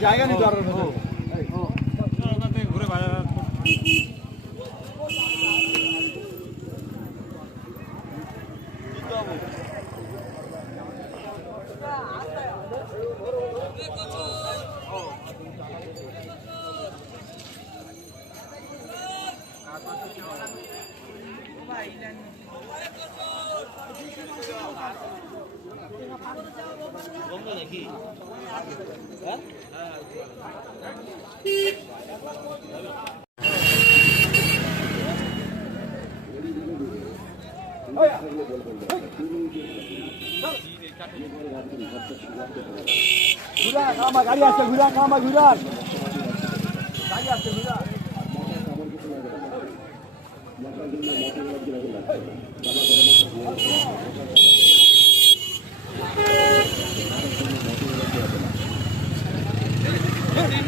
জায়গা পারবে ঘুরে বাজার ঘুরান আমার গাড়ি আসছে ঘুরান আমার ঘুরান গাড়ি আসছে ঘুরান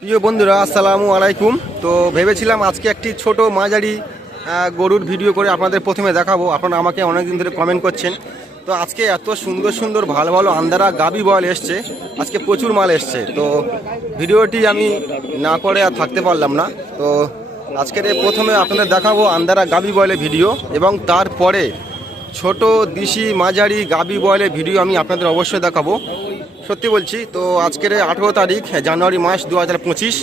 প্রিয় বন্ধুরা, আসসালামু আলাইকুম। তো ভেবেছিলাম আজকে একটি ছোট মাঝারি গরুর ভিডিও করে আপনাদের প্রথমে দেখাবো। আপনারা আমাকে অনেকদিন ধরে কমেন্ট করছেন। তো আজকে এত সুন্দর সুন্দর, ভালো ভালো আন্দারা গাবি বল এসছে। আজকে প্রচুর মাল এসছে। তো ভিডিওটি আমি না করে আর থাকতে পারলাম না। তো আজকের প্রথমে আপনাদের দেখাবো আন্দারা গাবি বয়েলের ভিডিও এবং তারপরে ছোট, দিশি, মাঝারি গাবি বয়েলের ভিডিও আমি আপনাদের অবশ্যই দেখাবো। সত্যি বলছি, তো আজকের আঠেরো তারিখ, জানুয়ারি মাস দু হাজার পঁচিশ।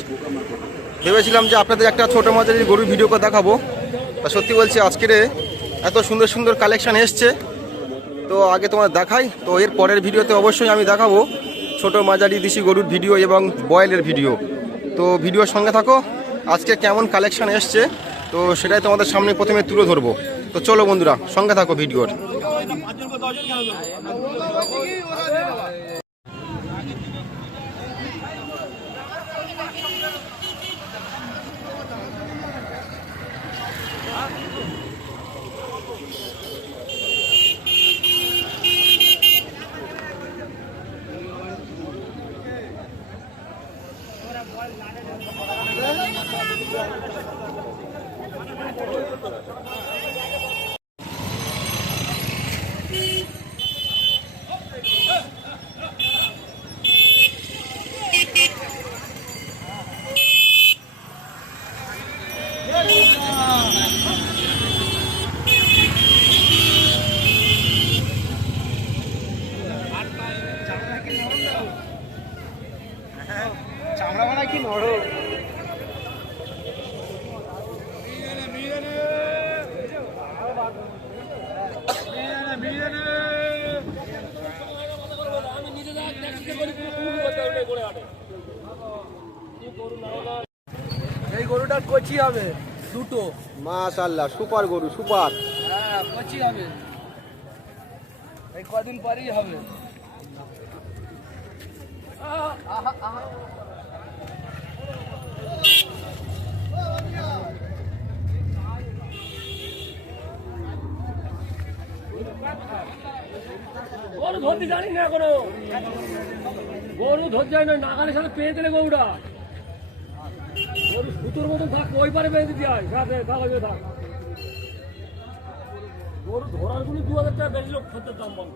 ভেবেছিলাম যে আপনাদের একটা ছোটো মাঝারি গরুর ভিডিও করে দেখাবো। তা সত্যি বলছি, আজকের এত সুন্দর সুন্দর কালেকশান এসছে। তো আগে তোমার দেখাই, তো এর পরের ভিডিওতে অবশ্যই আমি দেখাবো ছোট মাঝারি দিশি গরুর ভিডিও এবং বয়েলের ভিডিও তো ভিডিওর সঙ্গে থাকো, আজকে কেমন কালেকশান এসছে, তো সেটাই তোমাদের সামনে প্রথমে তুলে ধরবো। তো চলো বন্ধুরা, সঙ্গে থাকো ভিডিওর কি নরম? এই গরুটার কচি হবে। দুটো। মাশাল্লাহ সুপার গরু সুপার। হ্যাঁ কচি হবে। এই কদিন পরেই হবে। আহা, আহা। গরু ধরতে জানি না এখনও। গরু ধরতে জানি না নাগালের সাথে পেয়ে দিলে গরুটা। গরু সুতোর মতন থাক ওই পারে বেঁধে দিয়ে আয় সাথে ওই থাক। গরু ধরারগুলো দু হাজার টাকা বেশি লোক খদ্দের দাম বল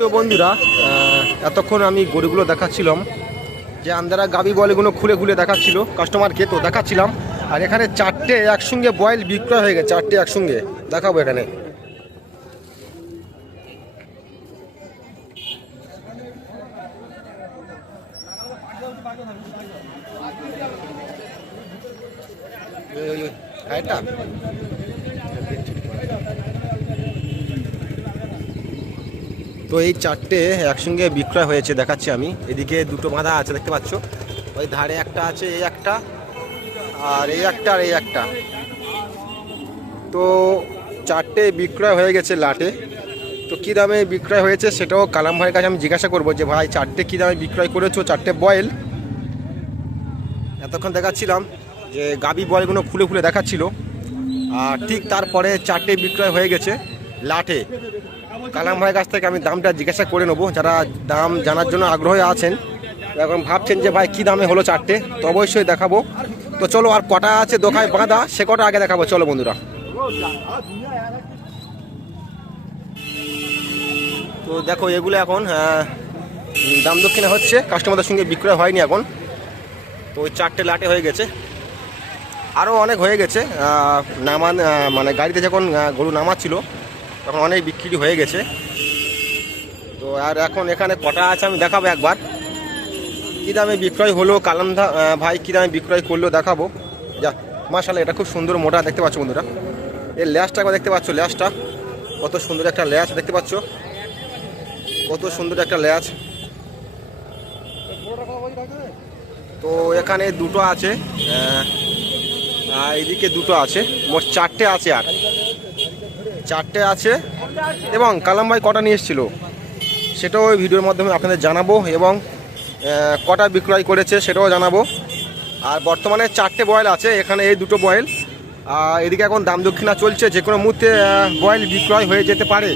তো বন্ধুরা এতক্ষণ আমি গরুগুলো দেখাচ্ছিলাম। যে আন্দারা গাবি বয়লগুলো খুলে খুলে দেখাচ্ছিল কাস্টমারকে তো দেখাচ্ছিলাম। আর এখানে চারটে একসঙ্গে বয়েল বিক্রয় হয়ে গেছে, চারটে একসঙ্গে। দেখাবো এখানে। এটা তো এই চারটে একসঙ্গে বিক্রয় হয়েছে, দেখাচ্ছি আমি। এদিকে দুটো বাঁধা আছে, দেখতে পাচ্ছ? ওই ধারে একটা আছে, এই একটা, আর এই একটা আর এই একটা। তো চারটে বিক্রয় হয়ে গেছে লাটে। তো কী দামে বিক্রয় হয়েছে সেটাও কালাম ভাইয়ের কাছে আমি জিজ্ঞাসা করব যে, ভাই, চারটে কী দামে বিক্রয় করেছ? চারটে বয়েল? এতক্ষণ দেখাচ্ছিলাম যে, গাবি বয়েলগুলো খুলে খুলে দেখাচ্ছিল। আর ঠিক তারপরে চারটে বিক্রয় হয়ে গেছে লাটে। কালাম ভাইয়ের কাছ থেকে আমি দামটা জিজ্ঞাসা করে নেব। যারা দাম জানার জন্য আগ্রহী আছেন, এখন ভাবছেন যে ভাই কী দামে হলো চারটে, তো অবশ্যই দেখাবো। তো চলো, আর কটা আছে দোকায় বাঁধা, সে কটা আগে দেখাবো। চলো বন্ধুরা। তো দেখো, এগুলো এখন দাম দক্ষিণে হচ্ছে কাস্টমারদের সঙ্গে বিক্রয় হয়নি এখন। তো ওই চারটে লাটে হয়ে গেছে। আরও অনেক হয়ে গেছে নামান মানে গাড়িতে যখন গরু নামাচ্ছিল তখন অনেক বিক্রি হয়ে গেছে। তো আর এখন এখানে কটা আছে আমি দেখাবো একবার। কী দামে বিক্রয় হলো কালামধা ভাই কী দামে বিক্রয় করল দেখাবো। যা মাশাল্লাহ এটা খুব সুন্দর মোটা দেখতে পাচ্ছ বন্ধুরা। এর ল্যাসটা একবার দেখতে পাচ্ছ ল্যাসটা কত সুন্দর একটা ল্যাস দেখতে পাচ্ছ। কত সুন্দর একটা ল্যাচ। তো এখানে দুটো আছে এদিকে দুটো আছে, মোট চারটে আছে আর। চারটে আছে এবং কালাম ভাই কটা নিয়ে এসেছিল সেটাও ওই ভিডিওর মাধ্যমে আপনাদের জানাব এবং কটা বিক্রয় করেছে সেটাও জানাব। আর বর্তমানে চারটে বয়েল আছে, এখানে এই দুটো বয়েল। আর এদিকে এখন দাম দক্ষিণা চলছে, যে কোনো মুহূর্তে বয়েল বিক্রয় হয়ে যেতে পারে।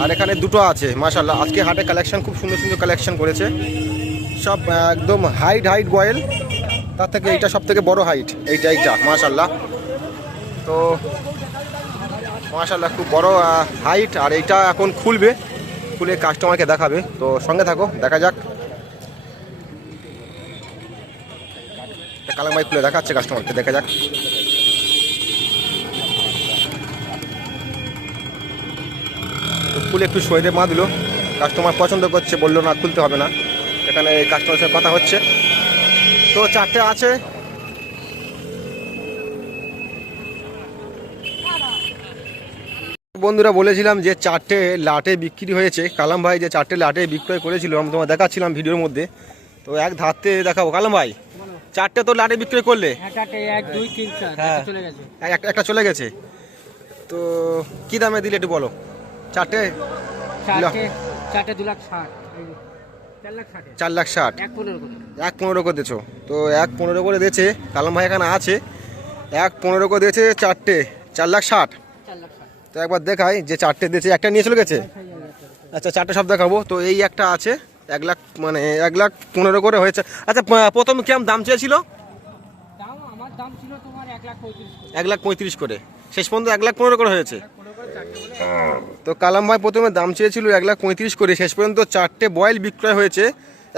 আর এখানে দুটো আছে মাশাল্লাহ আজকে হাটে কালেকশন খুব সুন্দর সুন্দর কালেকশন করেছে। সব একদম হাইট হাইট বয়েল। তার থেকে এইটা সব থেকে বড় হাইট এইটা এইটা মাশাল্লাহ তো মাশাল্লাহ খুব বড় হাইট আর এইটা এখন খুলবে, খুলে কাস্টমারকে দেখাবে। তো সঙ্গে থাকো, দেখা যাক। কালামাই খুলে দেখাচ্ছে কাস্টমারকে দেখা যাক। খুলে একটু সইদে মা দিল। কাস্টমার পছন্দ করছে, বলল না, খুলতে হবে না। এখানে কাস্টমারের সাথে কথা হচ্ছে। তো চারটে আছে। বন্ধুরা বলেছিলাম যে চারটে লাটে বিক্রি হয়েছে। কালাম ভাই যে চারটে লাটে বিক্রয় করেছিল আমি তোমার দেখাচ্ছিলাম ভিডিওর মধ্যে। তো এক ধারতে দেখাবো। কালাম ভাই চারটে তো লাটে বিক্রয় করলে? হ্যাঁ। এক- একটা চলে গেছে। তো কি দামে দিলে একটু বলো? চারটে? চারটে চারটে দু লাখ ষাট। চার লাখ ষাটে। এক পনেরো করে দিয়েছ। তো এক পনেরো করে দিয়েছে। কালাম ভাই এখানে আছে। এক পনেরো করে দিয়েছে চারটে। চার লাখ ষাট। তো একবার দেখাই যে চারটে দিয়েছে একটা নিয়ে চলে গেছে? আচ্ছা চারটে সব দেখাবো। তো এই একটা আছে এক লাখ মানে এক লাখ পনেরো করে হয়েছে। আচ্ছা প্রথম কেমন দাম চেয়েছিল? এক লাখ পঁয়ত্রিশ করে। শেষ পর্যন্ত এক লাখ পনেরো করে হয়েছে। তো কালাম ভাই প্রথমে দাম চেয়েছিল এক লাখ পঁয়ত্রিশ করে শেষ পর্যন্ত চারটে বয়েল বিক্রয় হয়েছে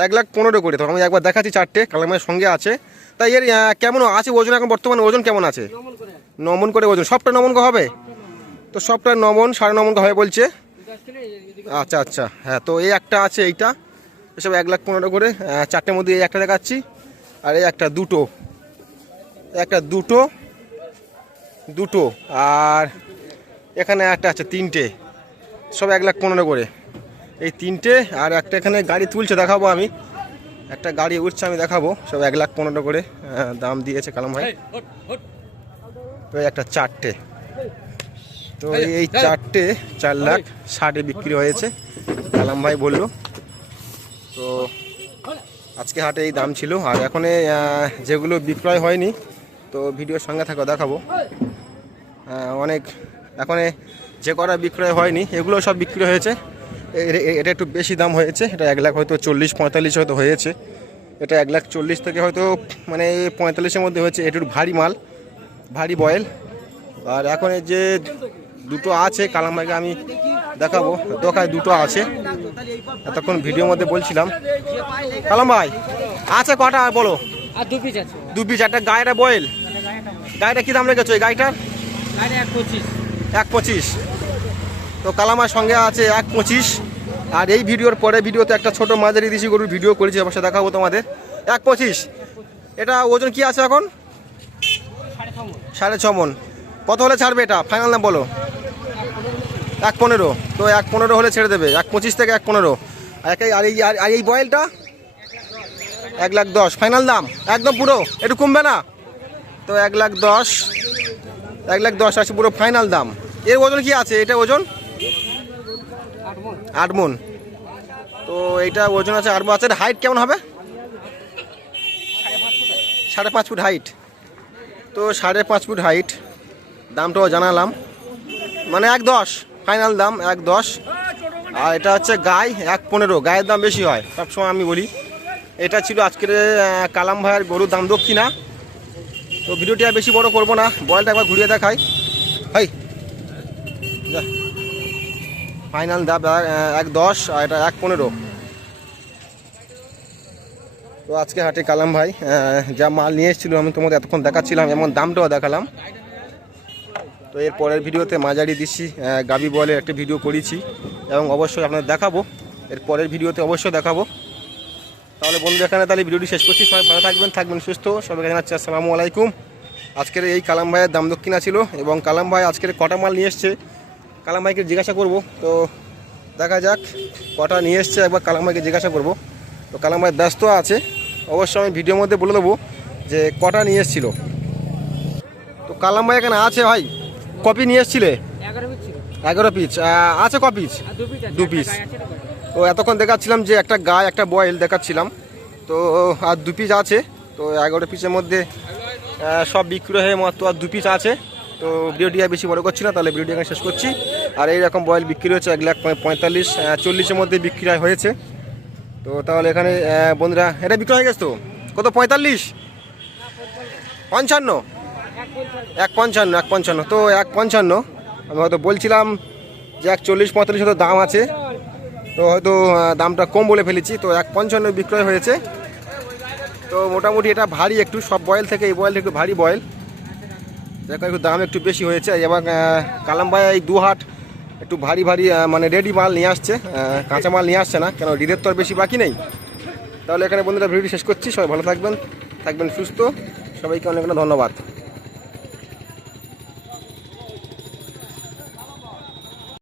এক লাখ পনেরো করে। তো আমি একবার দেখাচ্ছি চারটে কালাম ভাইয়ের সঙ্গে আছে। তাই এর কেমন আছে ওজন এখন বর্তমানে? ওজন কেমন আছে? নমন করে নমন করে ওজন সবটা নমন হবে? তো সবটা নমন সাড়ে নমন হবে বলছে। আচ্ছা আচ্ছা হ্যাঁ তো এই একটা আছে এইটা। এসব এক লাখ পনেরো করে চারটের মধ্যে এই একটা দেখাচ্ছি। আর এই একটা দুটো। একটা দুটো দুটো আর এখানে একটা আছে তিনটে। সব এক লাখ পনেরো করে। এই তিনটে আর একটা এখানে গাড়ি তুলছে দেখাবো আমি। একটা গাড়ি উঠছে আমি দেখাবো। সব এক লাখ পনেরো করে দাম দিয়েছে কালাম ভাই। তো এই একটা চারটে। তো এই চারটে চার লাখ ষাটে বিক্রি হয়েছে। কালাম ভাই বলল। তো আজকে হাটে এই দাম ছিল। আর এখন যেগুলো বিক্রয় হয়নি, তো ভিডিওর সঙ্গে থাকা, দেখাবো। অনেক, এখন যে কটা বিক্রয় হয়নি, এগুলো সব বিক্রি হয়েছে। এটা একটু বেশি দাম হয়েছে। এটা এক লাখ হয়তো চল্লিশ, পঁয়তাল্লিশ হয়তো হয়েছে। এটা এক লাখ চল্লিশ থেকে হয়তো মানে পঁয়তাল্লিশের মধ্যে হয়েছে। একটু ভারী মাল, ভারী বয়েল। আর এখন যে দুটো আছে কালাম ভাইকে আমি দেখাবো। দোকায় দুটো আছে। এতক্ষণ ভিডিওর মধ্যে বলছিলাম। কালাম ভাই আছে কটা? বলো। আর দু পিস দু পিস একটা গায়েটা বয়েল। গাড়িটা কী দাম রেখেছো এই গাড়িটার এক পঁচিশ। তো কালামার সঙ্গে আছে এক পঁচিশ। আর এই ভিডিওর পরে ভিডিওতে একটা ছোট মাঝারি দিশি গরুর ভিডিও করেছি অবশ্যই দেখাবো তোমাদের। এক পঁচিশ। এটা ওজন কি আছে এখন? সাড়ে ছ মন। কত হলে ছাড়বে এটা? ফাইনাল দাম বলো। এক পনেরো। তো এক পনেরো হলে ছেড়ে দেবে। এক পঁচিশ থেকে এক পনেরো। আর এই আর এই বয়েলটা এক লাখ দশ। ফাইনাল দাম। একদম পুরো। একটু কমবে না? তো এক লাখ দশ। এক লাখ দশ আছে পুরো ফাইনাল দাম। এর ওজন কি আছে? এটা ওজন? আট মন। তো এইটা ওজন আছে আট আছে হাইট কেমন হবে? সাড়ে পাঁচ ফুট হাইট তো সাড়ে পাঁচ ফুট হাইট দামটাও জানালাম। মানে এক দশ। ফাইনাল দাম এক দশ। আর এটা হচ্ছে গায়ে এক পনেরো। গায়ের দাম বেশি হয়, সবসময় আমি বলি। এটা ছিল আজকের কালাম ভাইয়ের গরুর দাম দক্ষিণা। তো ভিডিওটি আর বেশি বড় করব না, বলটা একবার ঘুরিয়ে দেখাই। হাই। ফাইনাল দাম এক দশ, আর এটা এক পনেরো। তো আজকে হাটে কালাম ভাই যা মাল নিয়ে এসেছিল, আমি তোমাদের এতক্ষণ দেখাচ্ছিলাম, এমন দামটাও দেখালাম। তো এর পরের ভিডিওতে মাঝারি দিচ্ছি গাবি বলে একটা ভিডিও করেছি এবং অবশ্যই আপনাদের দেখাবো। এর পরের ভিডিওতে অবশ্যই দেখাবো। তাহলে বন্ধু এখানে তাহলে ভিডিওটি শেষ করছি। সবাই ভালো থাকবেন থাকবেন সুস্থ। সবাইকে জানাচ্ছি আসসালামু আলাইকুম। আজকের এই কালাম ভাইয়ের দাম দক্ষিণা ছিল এবং কালাম ভাই আজকের কটা মাল নিয়ে এসছে? কালাম ভাইকে জিজ্ঞাসা করব। তো দেখা যাক, কটা নিয়ে এসছে? একবার কালাম ভাইকে জিজ্ঞাসা করব। তো কালাম ভাই ব্যস্ত আছে। অবশ্যই আমি ভিডিওর মধ্যে বলে দেবো যে কটা নিয়ে এসছিল। তো কালাম ভাই এখানে আছে ভাই। কপি নিয়ে এসছিলে? এগারো পিস আছে ক পিস? দু পিস। তো এতক্ষণ দেখাচ্ছিলাম যে একটা গায়ে একটা বয়েল দেখাচ্ছিলাম। তো আর দু পিস আছে। তো এগারো পিসের মধ্যে সব বিক্রি হয়ে মাত্র আর দু পিস আছে। তো ভিডিওটি আর বেশি বড় করছি না তাহলে ভিডিওটি এখানে শেষ করছি। আর এইরকম বয়েল বিক্রি হয়েছে এক লাখ পঁয়- পঁয়তাল্লিশ চল্লিশের মধ্যে বিক্রি হয়েছে। তো তাহলে এখানে বন্ধুরা এটা বিক্রি হয়ে গেছে তো? কত? পঁয়তাল্লিশ? পঞ্চান্ন? এক পঞ্চান্ন এক পঞ্চান্ন। তো এক পঞ্চান্ন। আমি হয়তো বলছিলাম যে এক চল্লিশ পঁয়তাল্লিশ হয়তো দাম আছে। তো হয়তো দামটা কম বলে ফেলেছি। তো এক পঞ্চান্ন বিক্রয় হয়েছে। তো মোটামুটি এটা ভারী একটু, সব বয়েল থেকে এই বয়েল একটু ভারী বয়েল। দেখো, একটু দাম একটু বেশি হয়েছে। এবং কালাম ভাই এই দু হাট একটু ভারী ভারী মানে রেডি মাল নিয়ে আসছে। কাঁচা মাল নিয়ে আসছে না, কেন রিদের তো আর বেশি বাকি নেই। তাহলে এখানে বন্ধুরা ভিডিওটি শেষ করছি। সবাই ভালো থাকবেন থাকবেন সুস্থ। সবাইকে অনেক অনেক ধন্যবাদ।